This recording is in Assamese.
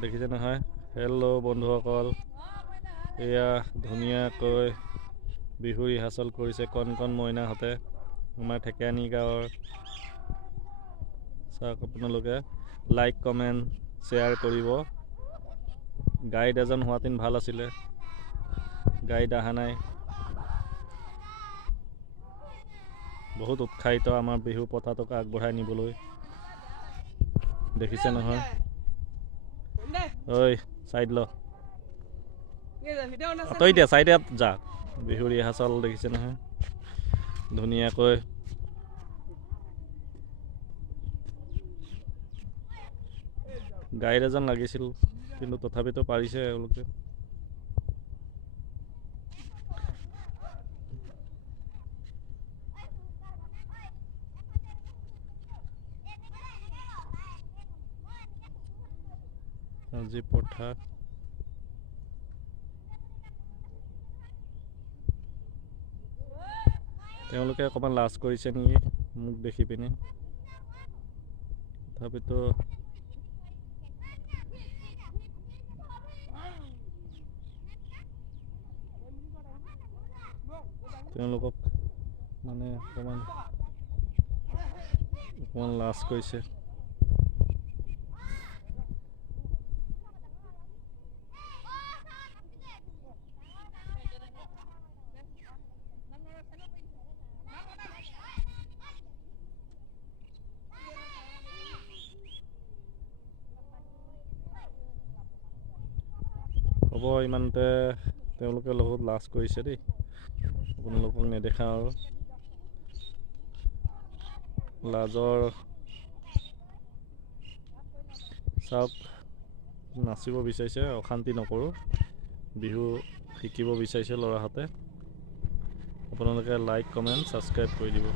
দেখিছে নহয়। হেল্ল' বন্ধুসকল, এয়া ধুনীয়াকৈ বিহু ৰিহাৰ্চল কৰিছে কণ কণ মইনাহঁতে আমাৰ ঠেকিয়ানী গাঁৱৰ। চাওক আপোনালোকে, লাইক কমেণ্ট শ্বেয়াৰ কৰিব। গাইড এজন হোৱাহেঁতেন ভাল আছিলে, গাইড অহা নাই। বহুত উৎসাহিত আমাৰ বিহু পতাটোক আগবঢ়াই নিবলৈ। দেখিছে নহয়। ঐ চাইড ল, আঁতৰি দিয়া, চাইডে যা। বিহু ৰিহাৰ্চল দেখিছে নহয় ধুনীয়াকৈ। গাইড এজন লাগিছিল, কিন্তু তথাপিতো পাৰিছে এওঁলোকে। আজি পঠা তেওঁলোকে অকণমান লাজ কৰিছে নেকি মোক দেখি পিনি, তথাপিতো তেওঁলোকক মানে অকণমান লাজ কৰিছে। হ'ব ইমানতে, তেওঁলোকে বহুত লাজ কৰিছে দেই, আপোনালোকক নেদেখা আৰু। লাজৰ চাওক, নাচিব বিচাৰিছে, অশান্তি নকৰোঁ। বিহু শিকিব বিচাৰিছে ল'ৰাহঁতে। আপোনালোকে লাইক কমেণ্ট ছাবস্ক্ৰাইব কৰি দিব।